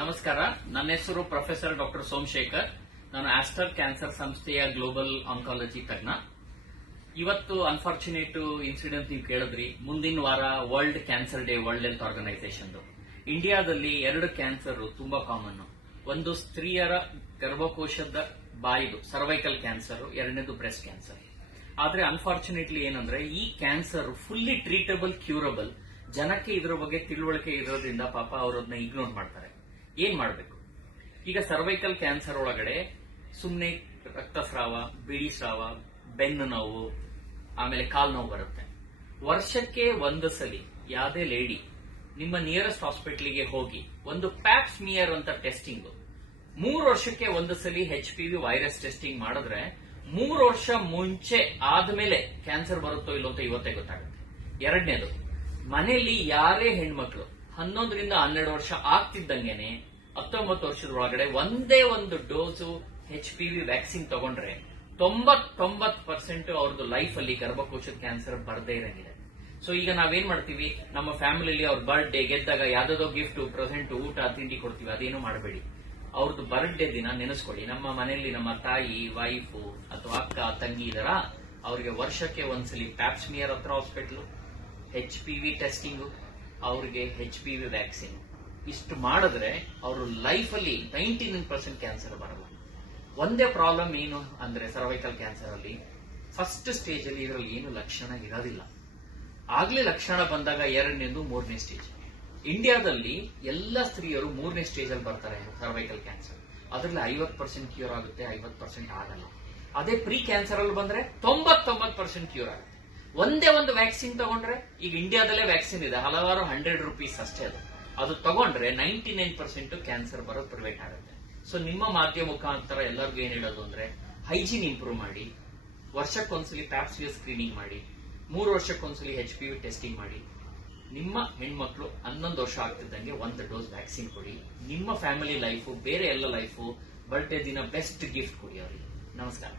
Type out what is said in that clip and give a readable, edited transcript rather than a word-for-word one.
ನಮಸ್ಕಾರ. ನನ್ನ ಹೆಸರು ಪ್ರೊಫೆಸರ್ ಡಾಕ್ಟರ್ ಸೋಮಶೇಖರ್. ನಾನು ಆಸ್ಟರ್ ಕ್ಯಾನ್ಸರ್ ಸಂಸ್ಥೆಯ ಗ್ಲೋಬಲ್ ಆಂಕಾಲಜಿ ತಜ್ಞ. ಇವತ್ತು ಅನ್ಫಾರ್ಚುನೇಟ್ ಇನ್ಸಿಡೆಂಟ್ ನೀವು ಕೇಳಿದ್ರಿ. ಮುಂದಿನ ವಾರ World Cancer Day, World Health Organization. ಇಂಡಿಯಾದಲ್ಲಿ 2 ಕ್ಯಾನ್ಸರ್ ತುಂಬಾ ಕಾಮನ್. ಒಂದು ಸ್ತ್ರೀಯರ ಗರ್ಭಕೋಶದ ಬಾಯಿದು ಸರ್ವೈಕಲ್ ಕ್ಯಾನ್ಸರ್, ಎರಡನೇದು ಬ್ರೆಸ್ಟ್ ಕ್ಯಾನ್ಸರ್. ಆದ್ರೆ ಅನ್ಫಾರ್ಚುನೇಟ್ಲಿ ಏನಂದ್ರೆ ಈ ಕ್ಯಾನ್ಸರ್ ಫುಲ್ಲಿ ಟ್ರೀಟಬಲ್, ಕ್ಯೂರಬಲ್. ಜನಕ್ಕೆ ಇದರ ಬಗ್ಗೆ ತಿಳುವಳಿಕೆ ಇರೋದ್ರಿಂದ ಪಾಪ ಅವರನ್ನ ಇಗ್ನೋರ್ ಮಾಡ್ತಾರೆ. ಏನ್ ಮಾಡಬೇಕು? ಈಗ ಸರ್ವೈಕಲ್ ಕ್ಯಾನ್ಸರ್ ಒಳಗಡೆ ಸುಮ್ನೆ ರಕ್ತಸ್ರಾವ, ಬಿಳಿ ಸ್ರಾವ, ಬೆನ್ನು ನೋವು, ಆಮೇಲೆ ಕಾಲ್ ನೋವು ಬರುತ್ತೆ. ವರ್ಷಕ್ಕೆ ಒಂದು ಸಲಿ ಯಾವುದೇ ಲೇಡಿ ನಿಮ್ಮ ನಿಯರೆಸ್ಟ್ ಹಾಸ್ಪಿಟಲ್ಗೆ ಹೋಗಿ ಒಂದು ಪ್ಯಾಪ್ ಸ್ಮಿಯರ್ ಅಂತ ಟೆಸ್ಟಿಂಗ್ 3 ವರ್ಷಕ್ಕೆ ಒಂದು ಸಲಿ HPV ವೈರಸ್ ಟೆಸ್ಟಿಂಗ್ ಮಾಡಿದ್ರೆ 3 ವರ್ಷ ಮುಂಚೆ ಆದ್ಮೇಲೆ ಕ್ಯಾನ್ಸರ್ ಬರುತ್ತೋ ಇಲ್ಲೋ ಅಂತ ಇವತ್ತೇ ಗೊತ್ತಾಗುತ್ತೆ. ಎರಡನೇದು, ಮನೆಯಲ್ಲಿ ಯಾರೇ ಹೆಣ್ಮಕ್ಳು 11 ರಿಂದ 12 ವರ್ಷ ಆಗ್ತಿದ್ದಂಗೆನೆ 19 ವರ್ಷದ ಒಳಗಡೆ ಒಂದೇ ಒಂದು ಡೋಸು HPV ವ್ಯಾಕ್ಸಿನ್ ತಗೊಂಡ್ರೆ 99% ಅವ್ರದ್ದು ಲೈಫ್ ಅಲ್ಲಿ ಗರ್ಭಕೋಶದ ಕ್ಯಾನ್ಸರ್ ಬರದೇ ಇರಂಗಿದೆ. ಸೊ ಈಗ ನಾವೇನ್ ಮಾಡ್ತೀವಿ, ನಮ್ಮ ಫ್ಯಾಮಿಲಿಯಲ್ಲಿ ಅವ್ರ ಬರ್ಡೇ ಗೆದ್ದಾಗ ಯಾವ್ದೋ ಗಿಫ್ಟ್, ಪ್ರೆಸೆಂಟ್, ಊಟ, ತಿಂಡಿ ಕೊಡ್ತೀವಿ. ಅದೇನು ಮಾಡಬೇಡಿ. ಅವ್ರದ್ದು ಬರ್ಡೇ ದಿನ ನೆನೆಸ್ಕೊಳ್ಳಿ. ನಮ್ಮ ಮನೆಯಲ್ಲಿ ನಮ್ಮ ತಾಯಿ, ವೈಫು ಅಥವಾ ಅಕ್ಕ, ತಂಗಿ ಇದರ, ಅವ್ರಿಗೆ ವರ್ಷಕ್ಕೆ ಒಂದ್ಸಲಿ ಪ್ಯಾಪ್ ಸ್ಮಿಯರ್ ಹತ್ರ ಹಾಸ್ಪಿಟಲ್, HPV ಟೆಸ್ಟಿಂಗ್, ಅವ್ರಿಗೆ HPV ವ್ಯಾಕ್ಸಿನ್. ಇಷ್ಟು ಮಾಡಿದ್ರೆ ಅವರು ಲೈಫ್ ಅಲ್ಲಿ 99% ಕ್ಯಾನ್ಸರ್ ಬರಲ್ಲ. ಒಂದೇ ಪ್ರಾಬ್ಲಮ್ ಏನು ಅಂದ್ರೆ ಸರ್ವೈಕಲ್ ಕ್ಯಾನ್ಸರ್ ಅಲ್ಲಿ ಫಸ್ಟ್ ಸ್ಟೇಜ್ ಅಲ್ಲಿ ಇದರಲ್ಲಿ ಏನು ಲಕ್ಷಣ ಇರೋದಿಲ್ಲ. ಆಗ್ಲೇ ಲಕ್ಷಣ ಬಂದಾಗ 2ನೇದು 3ನೇ ಸ್ಟೇಜ್. ಇಂಡಿಯಾದಲ್ಲಿ ಎಲ್ಲ ಸ್ತ್ರೀಯರು 3ನೇ ಸ್ಟೇಜ್ ಅಲ್ಲಿ ಬರ್ತಾರೆ ಸರ್ವೈಕಲ್ ಕ್ಯಾನ್ಸರ್. ಅದರಲ್ಲಿ 50% ಕ್ಯೂರ್ ಆಗುತ್ತೆ, 50% ಆಗಲ್ಲ. ಅದೇ ಪ್ರೀ ಕ್ಯಾನ್ಸರ್ ಅಲ್ಲಿ ಬಂದ್ರೆ 99% ಕ್ಯೂರ್ ಆಗುತ್ತೆ. ಒಂದೇ ಒಂದು ವ್ಯಾಕ್ಸಿನ್ ತಗೊಂಡ್ರೆ, ಈಗ ಇಂಡಿಯಾದಲ್ಲೇ ವ್ಯಾಕ್ಸಿನ್ ಇದೆ, ಹಲವಾರು ₹100 ಅಷ್ಟೇ. ಅದು ತಗೊಂಡ್ರೆ 99% ಕ್ಯಾನ್ಸರ್ ಬರೋದು ಪ್ರಿವೆಂಟ್ ಆಗುತ್ತೆ. ಸೊ ನಿಮ್ಮ ಮಾಧ್ಯಮ ಮುಖಾಂತರ ಎಲ್ಲರಿಗೂ ಏನ್ ಹೇಳೋದು ಅಂದ್ರೆ, ಹೈಜೀನ್ ಇಂಪ್ರೂವ್ ಮಾಡಿ, ವರ್ಷಕ್ಕೊಂದ್ಸಲಿ ಪ್ಯಾಪ್ ಸ್ಮಿಯರ್ ಸ್ಕ್ರೀನಿಂಗ್ ಮಾಡಿ, 3 ವರ್ಷಕ್ಕೊಂದ್ಸಲಿ HPV ಟೆಸ್ಟಿಂಗ್ ಮಾಡಿ. ನಿಮ್ಮ ಹೆಣ್ಮಕ್ಳು 11 ವರ್ಷ ಆಗ್ತಿದ್ದಂಗೆ 1 ಡೋಸ್ ವ್ಯಾಕ್ಸಿನ್ ಕೊಡಿ. ನಿಮ್ಮ ಫ್ಯಾಮಿಲಿ ಲೈಫು, ಬೇರೆ ಎಲ್ಲ ಲೈಫು, ಬರ್ಡೇ ದಿನ ಬೆಸ್ಟ್ ಗಿಫ್ಟ್ ಕೊಡಿ ಅವರಿಗೆ. ನಮಸ್ಕಾರ.